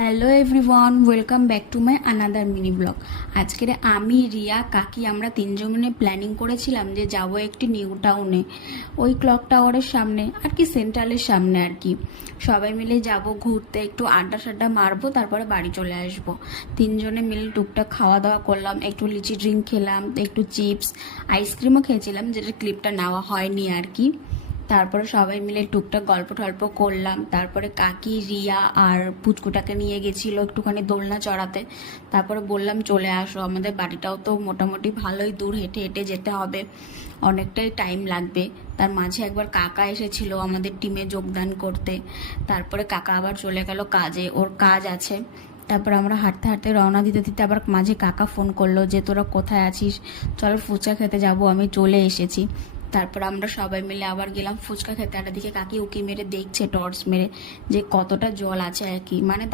Hello everyone, welcome back to my another mini blog. আজকের আমি, রিয়া, কাকি আমরা তিনজনে প্ল্যানিং করেছিলাম যে যাব একটি নিউ টাউনে, ওই ক্লক টাওয়ারের সামনে আর কি, সেন্ট্রালের সামনে আর কি। সবাই মিলে যাব ঘুরতে, একটু আড্ডা সাড্ডা মারবো, তারপরে বাড়ি চলে আসবো। তিনজনে মিলে টুকটাক খাওয়া দাওয়া করলাম, একটু লিচি ড্রিঙ্ক খেলাম, একটু চিপস আইসক্রিমও খেয়েছিলাম, যেটা ক্লিপটা নেওয়া হয়নি আর কি। তারপরে সবাই মিলে টুকটাক গল্প টল্প করলাম। তারপরে কাকি, রিয়া আর পুচকুটাকে নিয়ে গেছিলো একটুখানি দোলনা চড়াতে। তারপরে বললাম চলে আসো, আমাদের বাড়িটাও তো মোটামুটি ভালোই দূর, হেঁটে হেঁটে যেতে হবে, অনেকটাই টাইম লাগবে। তার মাঝে একবার কাকা এসেছিল আমাদের টিমে যোগদান করতে। তারপরে কাকা আবার চলে গেল কাজে, ওর কাজ আছে। তারপর আমরা হাঁটতে হাঁটতে রওনা দিতে দিতে আবার মাঝে কাকা ফোন করলো যে তোরা কোথায় আছিস, চল ফুচকা খেতে যাব, আমি চলে এসেছি। তারপর আমরা সবাই মিলে আবার গেলাম ফুচকা খেতে। আর এদিকে কাকি উকি মেরে দেখছে টর্চ মেরে যে কতটা জল আছে আর কি, মানে